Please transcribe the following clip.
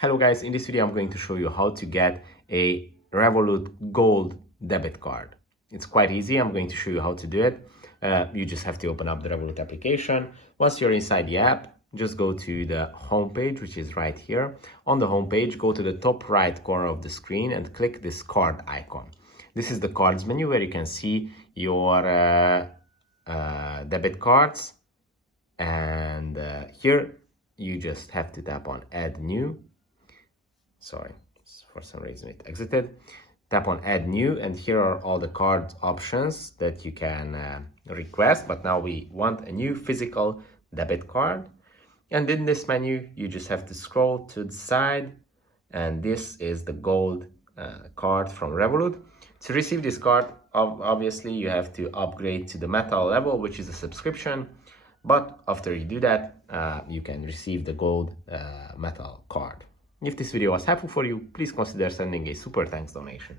Hello guys, in this video I'm going to show you how to get a Revolut Gold debit card. It's quite easy. I'm going to show you how to do it. You just have to open up the Revolut application. Once you're inside the app, just go to the home page, which is right here. On the home page, go to the top right corner of the screen and click this card icon. This is the cards menu where you can see your debit cards. And here you just have to tap on add new. Sorry, for some reason it exited. Tap on add new, and here are all the card options that you can request, but now we want a new physical debit card. And in this menu you just have to scroll to the side, and this is the gold card from Revolut. To receive this card, obviously you have to upgrade to the metal level, which is a subscription, but after you do that you can receive the gold metal card. If this video was helpful for you, please consider sending a super thanks donation.